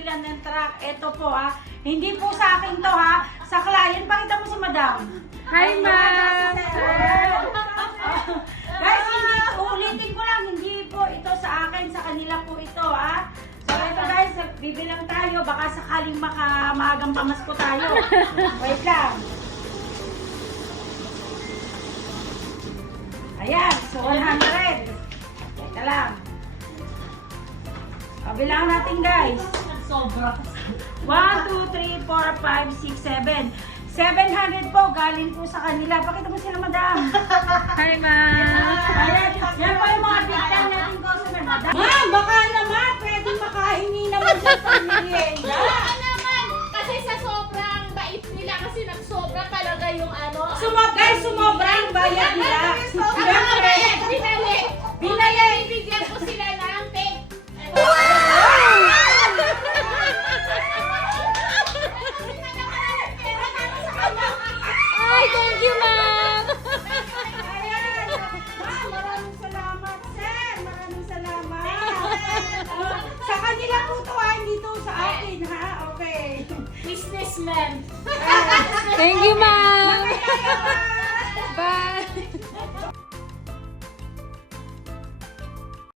bumili ng truck. Ito po ha. Hindi po sa akin to ha. Sa client. Pakita mo si madam. Hi, ma'am! Guys, hindi, ulitin ko lang, hindi po ito sa akin, sa kanila po ito, ha? So, ito guys, bibilang tayo, baka sakaling maka, maagang pamasko tayo. Wait lang. Ayan, so 100. Teka lang. Pabilang natin guys. Sobra. 1, 2, 3, 4, 5, 6, 7. 700 po, galing po sa kanila. Pakita mo sila, madam. Hi, ma'am! Ayan, yan po yung mga big time natin customer. Madam. Ma'am, baka naman, pwede makahingi naman sa pamilienda. Baka naman, kasi sa sobrang bait nila, kasi nagsobra talaga yung ano. Sumog, guys, sumobrang bayad nila. Siyempre, Binali. Binali. Bibigyan ko sila ng take. Businessman. Thank you, ma'am! Ma'am.